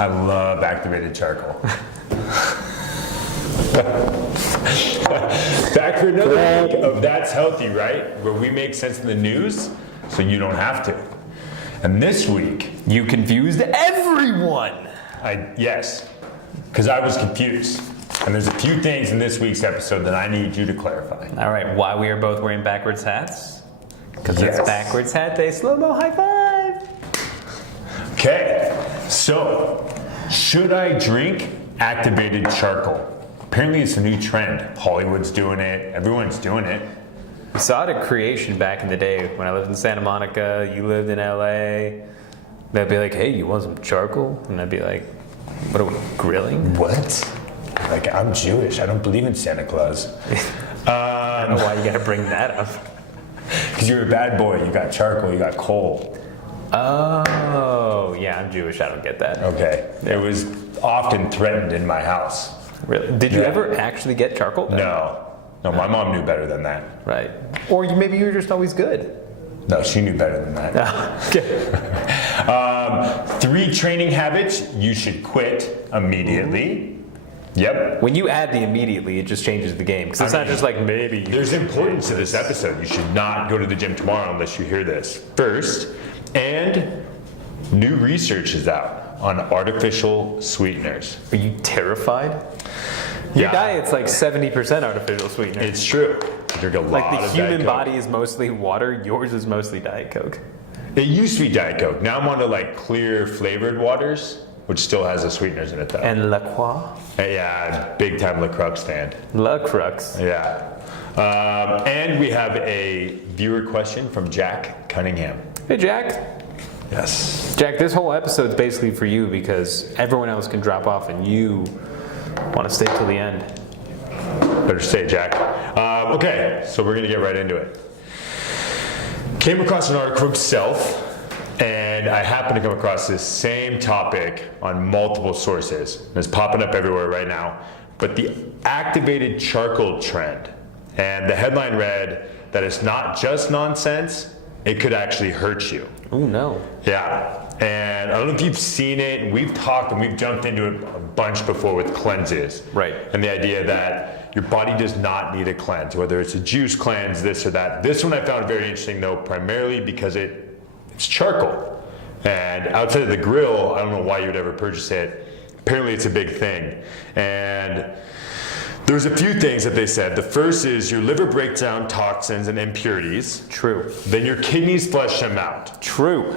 I love activated charcoal. Back for another week of That's Healthy, right? Where we make sense of the news so you don't have to. And this week, You confused everyone. yes, because I was confused. And there's a few things in this week's episode that I need you to clarify. All right, why we are both wearing backwards hats? Because Yes. it's backwards hat day, slow-mo high five. Okay, so should I drink activated charcoal? Apparently it's a new trend. Hollywood's doing it, everyone's doing it. I saw it at Creation back in the day when I lived in Santa Monica, you lived in LA. They'd be like, hey, you want some charcoal? And I'd be like, what are we, grilling? What? Like, I'm Jewish, I don't believe in Santa Claus. I don't know why you gotta bring that up. Because you're a bad boy, you got charcoal, you got coal. Oh, yeah, I'm Jewish, I don't get that. Okay, it was often threatened in my house. Really? Did you Yeah. ever actually get charcoal then? No, my mom knew better than that. Right. Or maybe you were just always good. No, she knew better than that. Okay. 3 training habits you should quit immediately. Yep. When you add the immediately, it just changes the game. Because it's not just like maybe. There's importance to this episode. You should not go to the gym tomorrow unless you hear this first. And new research is out on artificial sweeteners. Are you terrified? Your Yeah. diet's like 70% artificial sweetener. It's true. You drink a lot Like the of human Diet Coke. body is mostly water, yours is mostly Diet Coke. It used to be Diet Coke. Now I'm on to like clear flavored waters, which still has the sweeteners in it though. And La Croix? Yeah, big time La Crux stand. La Crux. Yeah. And we have a viewer question from Jack Cunningham. Hey Jack. Yes. Jack, this whole episode's basically for you because everyone else can drop off and you want to stay till the end. Better stay, Jack. Okay, so we're gonna get right into it. Came across an article himself, and I happened to come across this same topic on multiple sources. It's popping up everywhere right now. But the activated charcoal trend, and the headline read that it's not just nonsense, it could actually hurt you. Oh no. Yeah, and I don't know if you've seen it, and we've talked and we've jumped into it a bunch before with cleanses. Right. And the idea that your body does not need a cleanse, whether it's a juice cleanse, this or that. This one I found very interesting though, primarily because it's charcoal. And outside of the grill, I don't know why you would ever purchase it. Apparently it's a big thing. And there's a few things that they said. The first is your liver breaks down toxins and impurities. True. Then your kidneys flush them out. True.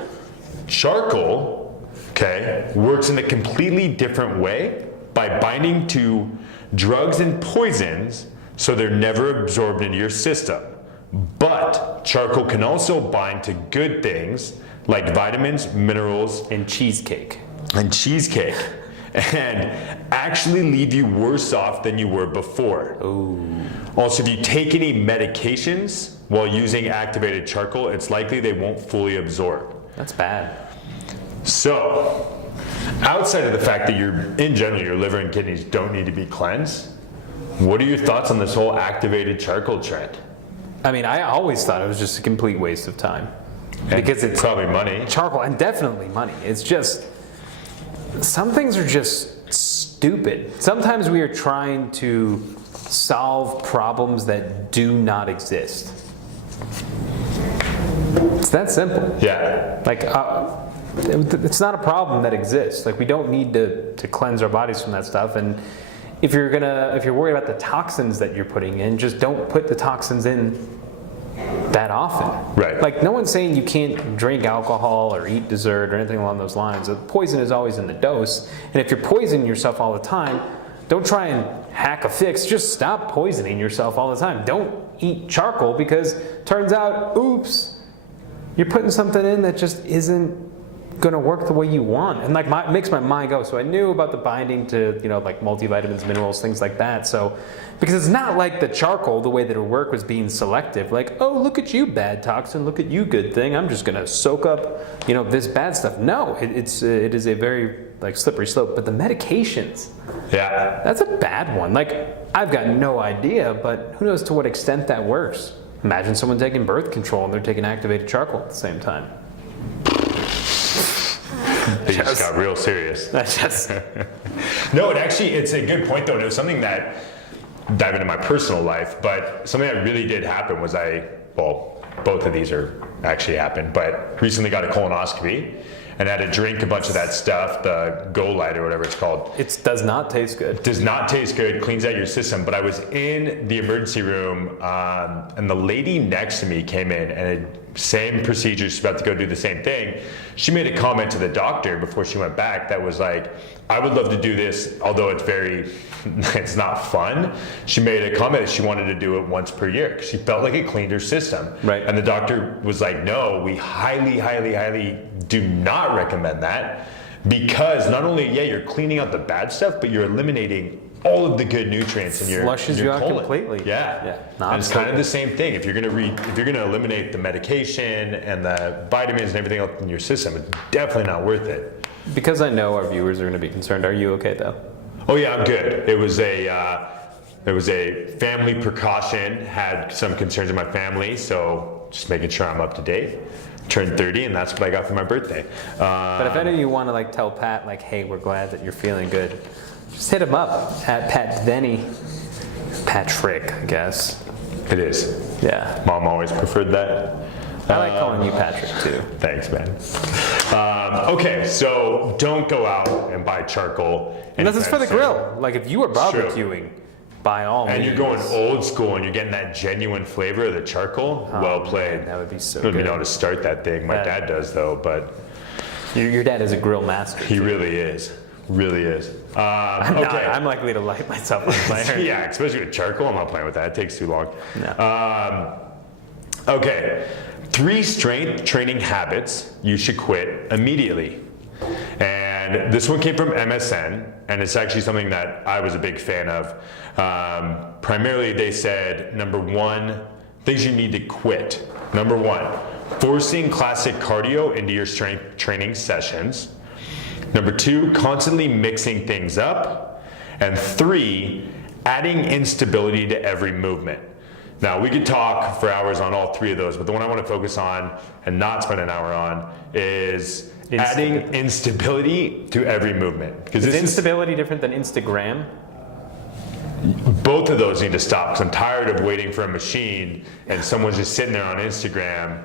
Charcoal, okay, works in a completely different way by binding to drugs and poisons so they're never absorbed into your system. But charcoal can also bind to good things like vitamins, minerals, And cheesecake. and cheesecake and actually leave you worse off than you were before. Ooh. Also, if you take any medications while using activated charcoal, it's likely they won't fully absorb. That's bad. So, outside of the fact that in general, your liver and kidneys don't need to be cleansed, what are your thoughts on this whole activated charcoal trend? I mean, I always thought it was just a complete waste of time. Because it's probably money. charcoal and definitely money. It's just, some things are just stupid. Sometimes we are trying to solve problems that do not exist. It's that simple. Yeah. Like, it's not a problem that exists. Like, we don't need to cleanse our bodies from that stuff. And if you're worried about the toxins that you're putting in, just don't put the toxins in that often. Right. Like, no one's saying you can't drink alcohol or eat dessert or anything along those lines. The poison is always in the dose. And if you're poisoning yourself all the time, don't try and hack a fix. Just stop poisoning yourself all the time. Don't eat charcoal because turns out, oops, you're putting something in that just isn't going to work the way you want. And like, makes my mind go. So I knew about the binding to, like multivitamins, minerals, things like that. So, because it's not like the charcoal, the way that it would work was being selective. Like, oh, look at you, bad toxin. Look at you, good thing. I'm just going to soak up, this bad stuff. No, it is a very like slippery slope. But the medications, Yeah. that's a bad one. Like, I've got no idea, but who knows to what extent that works. Imagine someone taking birth control and they're taking activated charcoal at the same time. They just got real serious. That's just No, it's a good point though. It was something that dive into my personal life, but something that really did happen was both of these are actually happened, but recently got a colonoscopy and had to drink a bunch of that stuff, the Go Light or whatever it's called. it does not taste good. Does not taste good, cleans out your system. But I was in the emergency room, and the lady next to me came in and same procedure, she's about to go do the same thing. She made a comment to the doctor before she went back that was like, I would love to do this, although it's not fun. She made a comment that she wanted to do it once per year because she felt like it cleaned her system. Right. And the doctor was like, no, we highly, highly, highly do not recommend that because not only, you're cleaning out the bad stuff, but you're eliminating all of the good nutrients in your Flushes in your you out colon. completely. Yeah. Not And it's kind of the same thing. If you're gonna eliminate the medication and the vitamins and everything else in your system, it's definitely not worth it. Because I know our viewers are going to be concerned. Are you okay though? Oh yeah, I'm good. It was a family precaution. Had some concerns in my family, so just making sure I'm up to date. Turned 30, and that's what I got for my birthday. But if any of you want to tell Pat hey, we're glad that you're feeling good, just hit him up at Pat Denny. Patrick, I guess. It is. Yeah. Mom always preferred that. I like calling you Patrick too. Thanks, man. Okay, so don't go out and buy charcoal. And this is for the anytime soon. grill. If you are barbecuing, by all means. And you're going old school and you're getting that genuine flavor of the charcoal. Well played. Man, that would be so I don't good. even know how to start that thing. My dad does though, but Your dad is a grill master. he really is. Really is. I'm okay. not. I'm likely to light myself on fire. Yeah, especially with charcoal. I'm not playing with that. It takes too long. No. Okay. 3 strength training habits you should quit immediately. And this one came from MSN, and it's actually something that I was a big fan of. Primarily, they said, number 1, things you need to quit. Number 1, forcing classic cardio into your strength training sessions. Number 2, constantly mixing things up. And 3, adding instability to every movement. Now, we could talk for hours on all 3 of those, but the one I want to focus on and not spend an hour on is adding instability to every movement. Because Is instability different than Instagram? Both of those need to stop because I'm tired of waiting for a machine and someone's just sitting there on Instagram.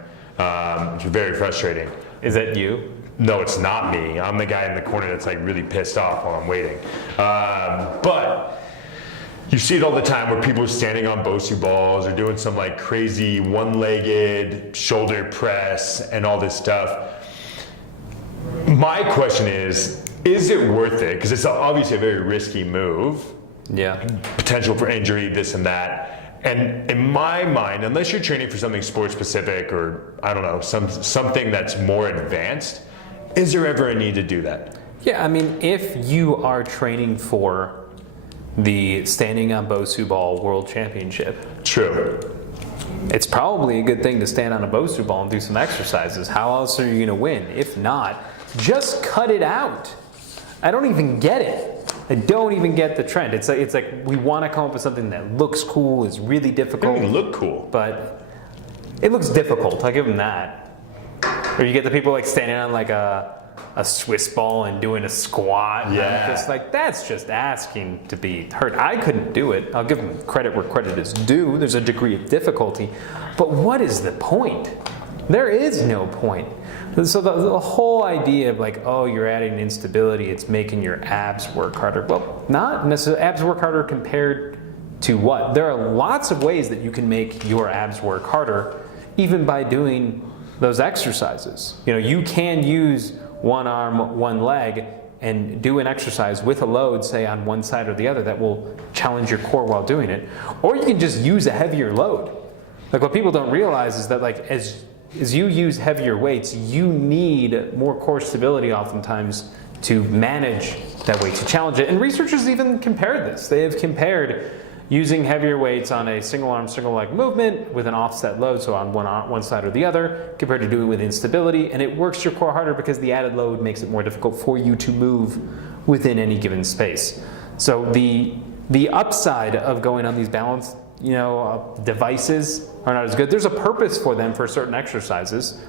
It's very frustrating. Is that you? No, it's not me. I'm the guy in the corner that's really pissed off while I'm waiting. But you see it all the time where people are standing on Bosu balls or doing some crazy one-legged shoulder press and all this stuff. My question is it worth it? Because it's obviously a very risky move. Yeah. Potential for injury, this and that. And in my mind, unless you're training for something sport specific or I don't know, something that's more advanced, is there ever a need to do that? Yeah, if you are training for the standing on Bosu ball world championship, True. it's probably a good thing to stand on a Bosu ball and do some exercises. How else are you going to win? If not, just cut it out. I don't even get it. I don't even get the trend. It's like we want to come up with something that looks cool, is really It difficult. doesn't look cool. But it looks difficult. I'll give them that. Or you get the people standing on a Swiss ball and doing a squat. And Yeah. I'm just that's just asking to be hurt. I couldn't do it. I'll give them credit where credit is due. There's a degree of difficulty. But what is the point? There is no point. So the whole idea of you're adding instability, it's making your abs work harder. Well, not necessarily. Abs work harder compared to what? There are lots of ways that you can make your abs work harder, even by doing those exercises. You can use one arm, one leg, and do an exercise with a load, say on one side or the other, that will challenge your core while doing it. Or you can just use a heavier load. What people don't realize is that as you use heavier weights, you need more core stability oftentimes to manage that weight, to challenge it. And researchers even compared this. They have compared using heavier weights on a single arm, single leg movement with an offset load, so on one side or the other, compared to doing it with instability. And it works your core harder because the added load makes it more difficult for you to move within any given space. So the upside of going on these balance devices are not as good. There's a purpose for them for certain exercises.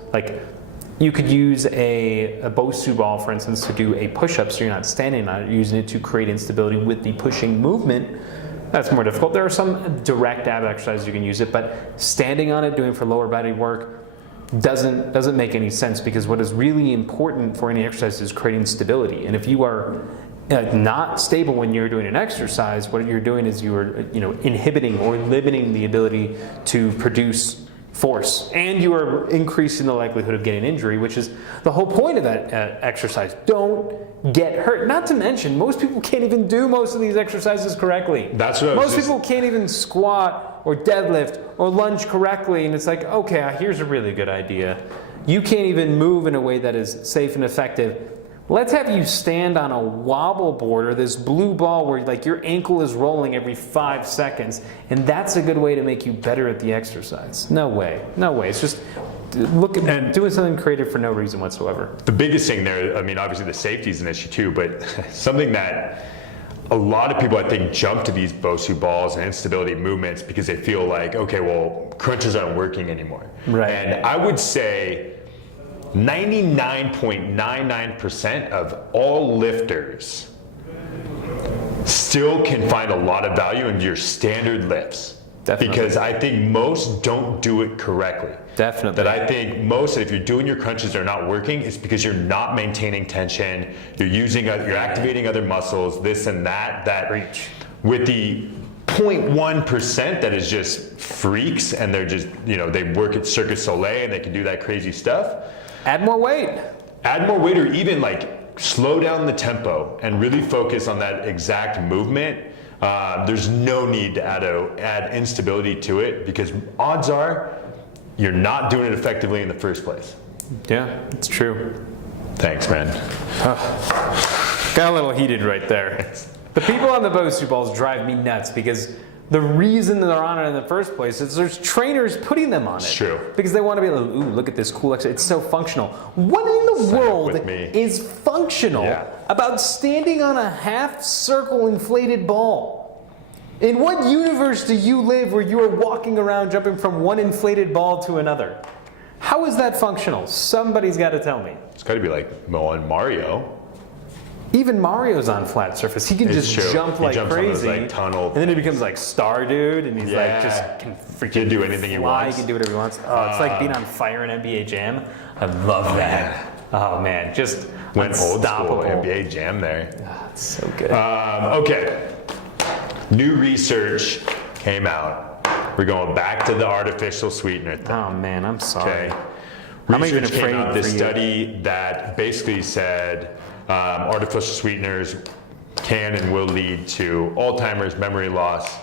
You could use a Bosu ball, for instance, to do a push-up, so you're not standing on it, you're using it to create instability with the pushing movement. That's more difficult. There are some direct ab exercises you can use it, but standing on it, doing for lower body work, doesn't make any sense, because what is really important for any exercise is creating stability. And if you are not stable when you're doing an exercise, what you're doing is you're inhibiting or limiting the ability to produce force, and you are increasing the likelihood of getting injury, which is the whole point of that exercise. Don't get hurt. Not to mention, most people can't even do most of these exercises correctly. That's what most people can't even squat or deadlift or lunge correctly, and it's like, okay, here's a really good idea. You can't even move in a way that is safe and effective. Let's have you stand on a wobble board or this blue ball where like your ankle is rolling every 5 seconds, and that's a good way to make you better at the exercise. No way. No way. It's just doing something creative for no reason whatsoever. The biggest thing there, I mean, obviously the safety is an issue too, but something that a lot of people, I think, jump to these Bosu balls and instability movements because they feel like, okay, well, crunches aren't working anymore. Right. And I would say 99.99% of all lifters still can find a lot of value in your standard lifts. Definitely. Because I think most don't do it correctly. Definitely. That I think most, if you're doing your crunches that are not working, it's because you're not maintaining tension, you're activating other muscles, this and that Reach. With the 0.1% that is just freaks, and they're just, they work at Cirque du Soleil and they can do that crazy stuff. Add more weight. Add more weight, or even like slow down the tempo and really focus on that exact movement. There's no need to add instability to it, because odds are you're not doing it effectively in the first place. Yeah, it's true. Thanks, man. Got a little heated right there. The people on the Bosu balls drive me nuts, because the reason they're on it in the first place is there's trainers putting them on it. It's true. Because they want to be like, ooh, look at this cool exercise. It's so functional. What in the world is functional about standing on a half circle inflated ball? In what universe do you live where you are walking around jumping from one inflated ball to another? How is that functional? Somebody's got to tell me. It's got to be like Mario. Even Mario's on flat surface. He can just jump like crazy. On those, tunnel. And then he becomes like Star Dude, and he's like just can freaking do anything he wants. He can do whatever he wants. Oh, it's like being on fire in NBA Jam. I love that. Oh man, just went old school unstoppable. NBA Jam there. Oh, it's so good. Okay. New research came out. We're going back to the artificial sweetener thing. Oh man, I'm sorry. Okay. I'm even Research came afraid out, for this you. study that basically said artificial sweeteners can and will lead to Alzheimer's, memory loss.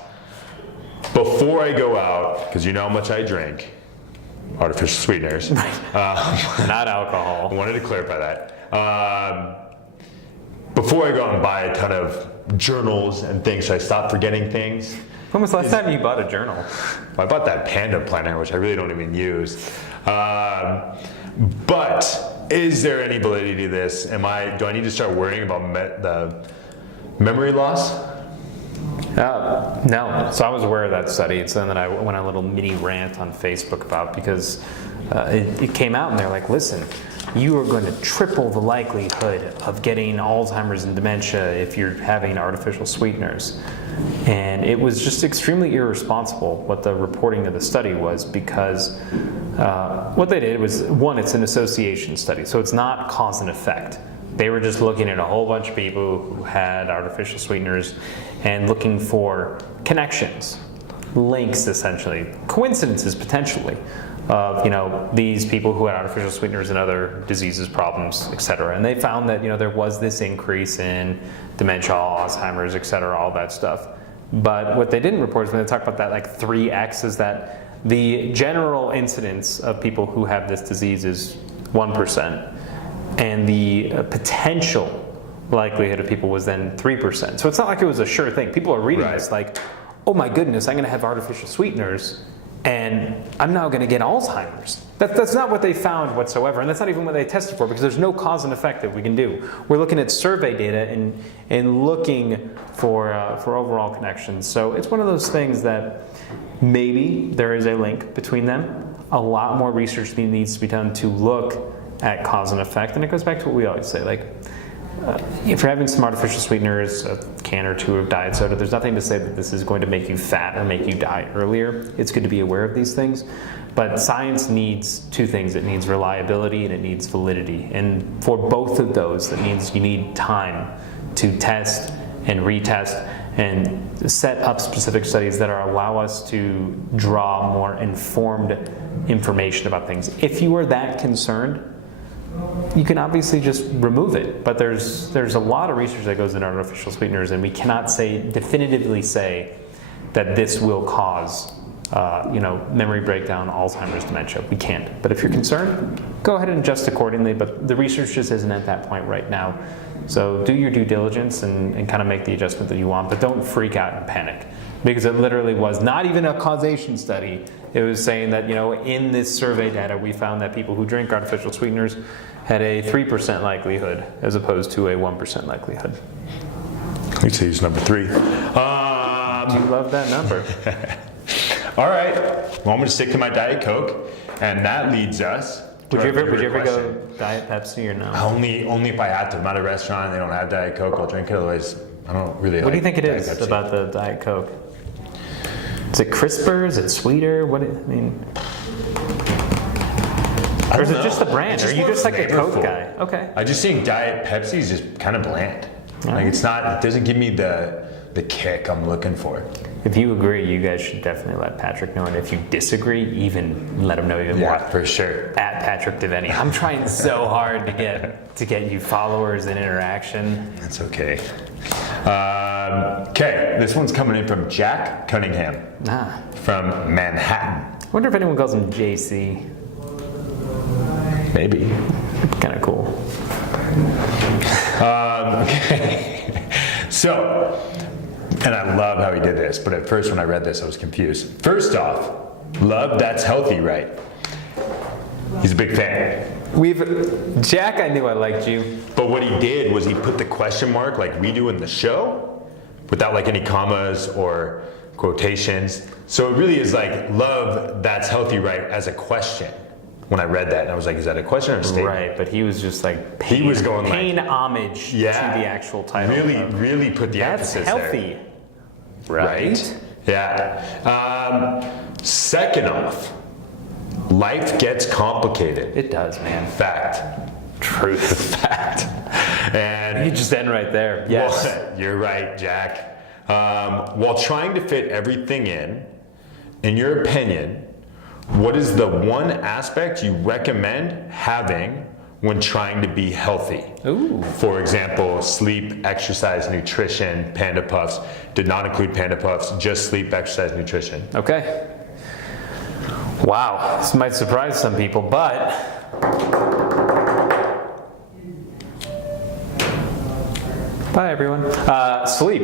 Before I go out, because you know how much I drink, artificial sweeteners. Not alcohol. I wanted to clarify that. Before I go out and buy a ton of journals and things, so I stop forgetting things. When was the last time you bought a journal? I bought that Panda planner, which I really don't even use. But is there any validity to this? Do I need to start worrying about the memory loss? No. So I was aware of that study. It's something that I went on a little mini rant on Facebook about, because it came out and they're like, listen, you are going to triple the likelihood of getting Alzheimer's and dementia if you're having artificial sweeteners. And it was just extremely irresponsible what the reporting of the study was, because what they did was, one, it's an association study, so it's not cause and effect. They were just looking at a whole bunch of people who had artificial sweeteners and looking for connections, links essentially, coincidences potentially, of these people who had artificial sweeteners and other diseases, problems, etc. And they found that there was this increase in dementia, Alzheimer's, etc., all that stuff. But what they didn't report is, when they talk about that like 3x, is that the general incidence of people who have this disease is 1%, and the potential likelihood of people was then 3%. So it's not like it was a sure thing. People are reading this like, oh my goodness, I'm going to have artificial sweeteners, and I'm now going to get Alzheimer's. That's not what they found whatsoever, and that's not even what they tested for, because there's no cause and effect that we can do. We're looking at survey data and looking for overall connections. So it's one of those things that maybe there is a link between them. A lot more research needs to be done to look at cause and effect, and it goes back to what we always say, like, if you're having some artificial sweeteners, a can or two of diet soda, there's nothing to say that this is going to make you fat or make you die earlier. It's good to be aware of these things. But science needs two things. It needs reliability and it needs validity. And for both of those, that means you need time to test and retest and set up specific studies that allow us to draw more informed information about things. If you are that concerned, you can obviously just remove it, but there's a lot of research that goes into artificial sweeteners, and we cannot definitively say that this will cause memory breakdown, Alzheimer's, dementia. We can't. But if you're concerned, go ahead and adjust accordingly, but the research just isn't at that point right now. So do your due diligence and kind of make the adjustment that you want, but don't freak out and panic, because it literally was not even a causation study. It was saying that, in this survey data, we found that people who drink artificial sweeteners had a 3% likelihood as opposed to a 1% likelihood. We say use number 3. Do you love that number? All right. Well, I'm going to stick to my Diet Coke, and that leads us. Would you ever go Diet Pepsi or no? Only if I had to. I'm at a restaurant and they don't have Diet Coke, I'll drink it. Otherwise, I don't really. What do you think it Diet is Pepsi. about the Diet Coke? Is it crisper? Is it sweeter? Or is it just the brand? Or are you just like a Coke guy? Okay. I just think Diet Pepsi is just kind of bland. Like it's not. It doesn't give me the kick I'm looking for. If you agree, you guys should definitely let Patrick know, and if you disagree, even let him know even more. Yeah, for sure. At Patrick Devaney. I'm trying so hard to get you followers and interaction. That's okay. Okay, this one's coming in from Jack Cunningham from Manhattan. I wonder if anyone calls him JC. Maybe. Kind of cool. Okay. So, and I love how he did this, but at first when I read this, I was confused. First off, love that's healthy, right? He's a big fan. Jack, I knew I liked you. But what he did was he put the question mark like we do in the show, without like any commas or quotations. So it really is like love that's healthy, right, as a question. When I read that, and I was like, is that a question or a statement? Right, but he was just like paying homage to the actual title. Really put the emphasis there. That's healthy. Right? Yeah. Second off, life gets complicated. It does, man. Fact. Truth. Fact. And you just end right there. Yes. Well, you're right, Jack. While trying to fit everything in your opinion, what is the one aspect you recommend having when trying to be healthy? Ooh. For example, sleep, exercise, nutrition, Panda Puffs. Did not include Panda Puffs, just sleep, exercise, nutrition. Okay. Wow, this might surprise some people, but bye everyone. Sleep.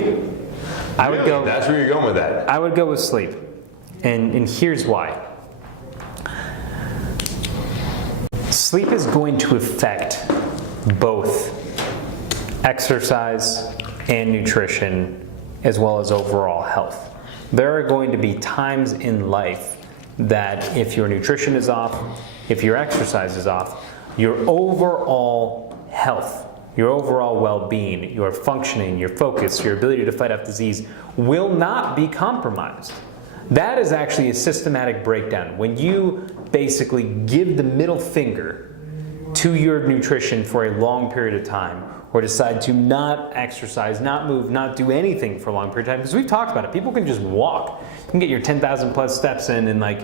I would go. That's where you're going with that. I would go with sleep, and here's why. Sleep is going to affect both exercise and nutrition, as well as overall health. There are going to be times in life that if your nutrition is off, if your exercise is off, your overall health, your overall well-being, your functioning, your focus, your ability to fight off disease will not be compromised. That is actually a systematic breakdown. When you basically give the middle finger to your nutrition for a long period of time, or decide to not exercise, not move, not do anything for a long period of time, because we've talked about it. People can just walk. You can get your 10,000 plus steps in and like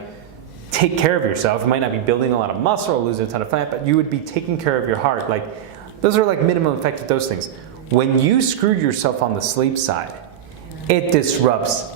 take care of yourself. You might not be building a lot of muscle or losing a ton of fat, but you would be taking care of your heart. Like those are like minimum effective dose things. When you screw yourself on the sleep side, it disrupts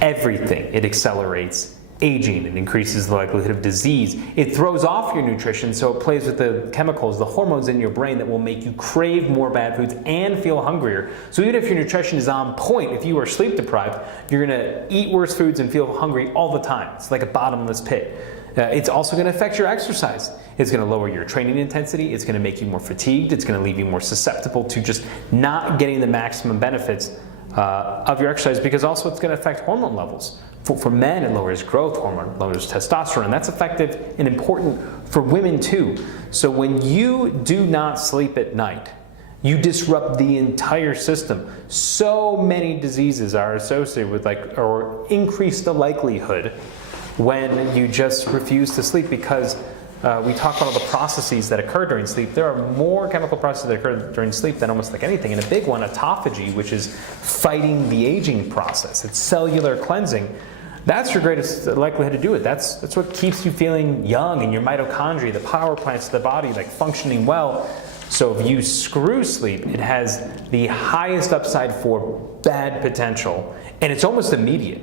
everything. It accelerates aging, it increases the likelihood of disease. It throws off your nutrition, so it plays with the chemicals, the hormones in your brain that will make you crave more bad foods and feel hungrier. So even if your nutrition is on point, if you are sleep deprived, you're gonna eat worse foods and feel hungry all the time. It's like a bottomless pit. It's also gonna affect your exercise. It's gonna lower your training intensity, it's gonna make you more fatigued, it's gonna leave you more susceptible to just not getting the maximum benefits of your exercise, because also it's going to affect hormone levels. For men, it lowers growth hormone, lowers testosterone. That's effective and important for women too. So when you do not sleep at night, you disrupt the entire system. So many diseases are associated with or increase the likelihood when you just refuse to sleep, because we talk about all the processes that occur during sleep. There are more chemical processes that occur during sleep than almost like anything. And a big one, autophagy, which is fighting the aging process. It's cellular cleansing. That's your greatest likelihood to do it. That's what keeps you feeling young, and your mitochondria, the power plants of the body, functioning well. So if you screw sleep, it has the highest upside for bad potential, and it's almost immediate.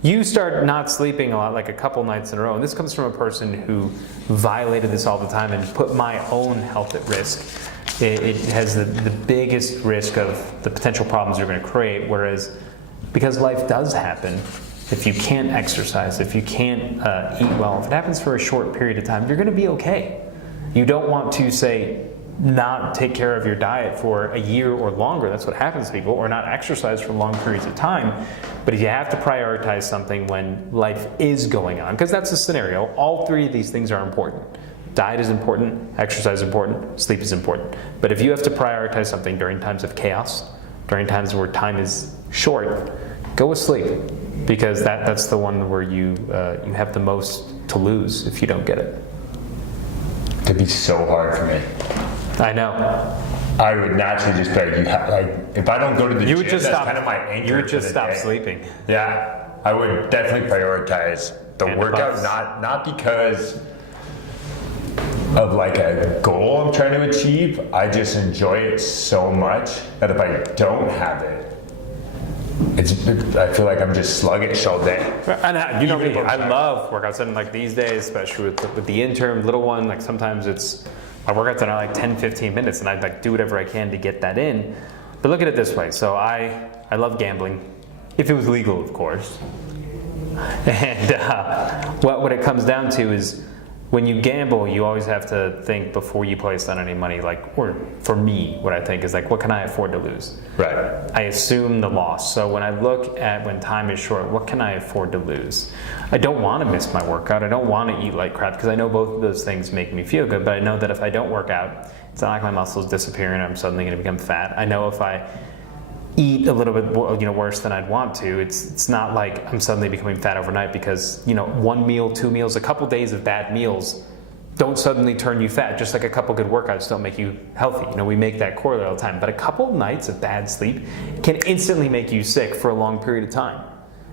You start not sleeping a lot, a couple nights in a row, and this comes from a person who violated this all the time and put my own health at risk. It has the biggest risk of the potential problems you're going to create, whereas because life does happen, if you can't exercise, if you can't eat well, if it happens for a short period of time, you're going to be okay. You don't want to, say, not take care of your diet for a year or longer. That's what happens to people, or not exercise for long periods of time. But you have to prioritize something when life is going on, because that's the scenario. All three of these things are important. Diet is important, exercise is important, sleep is important. But if you have to prioritize something during times of chaos, during times where time is short, go with sleep, because that's the one where you have the most to lose if you don't get it. It'd be so hard for me. I know. I would naturally just be if I don't go to the gym, that's kind of my anchor. You would just stop day. Sleeping. Yeah, I would definitely prioritize the workout, not because of a goal I'm trying to achieve. I just enjoy it so much that if I don't have it, I feel like I'm just sluggish all day. And you know me, I love workouts, and these days, especially with the interim little one, sometimes my workouts are 10-15 minutes, and I do whatever I can to get that in. But look at it this way. So I love gambling, if it was legal, of course. And what it comes down to is, when you gamble, you always have to think before you place down any money, or for me, what I think is what can I afford to lose? Right. I assume the loss. So when I look at when time is short, what can I afford to lose? I don't want to miss my workout. I don't want to eat like crap, because I know both of those things make me feel good, but I know that if I don't work out, it's not like my muscles disappear and I'm suddenly going to become fat. I know if I eat a little bit worse than I'd want to, it's not like I'm suddenly becoming fat overnight, because 1 meal, 2 meals, a couple days of bad meals don't suddenly turn you fat, just like a couple good workouts don't make you healthy. We make that correlate all the time, but a couple nights of bad sleep can instantly make you sick for a long period of time,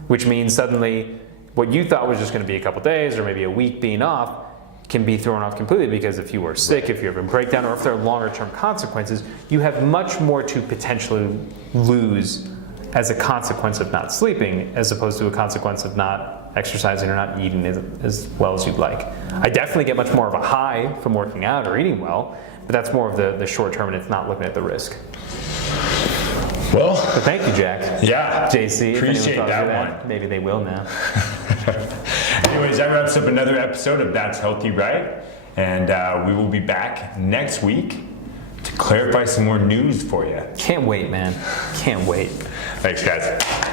which means suddenly what you thought was just going to be a couple days or maybe a week being off can be thrown off completely, because if you are sick, if you have a breakdown, or if there are longer term consequences, you have much more to potentially lose as a consequence of not sleeping, as opposed to a consequence of not exercising or not eating as well as you'd like. I definitely get much more of a high from working out or eating well, but that's more of the short term, and it's not looking at the risk. Well, but thank you, Jack. Yeah. JC, appreciate that one. Maybe they will now. Anyways, that wraps up another episode of That's Healthy Right, and we will be back next week to clarify some more news for you. Can't wait, man. Can't wait. Thanks, guys.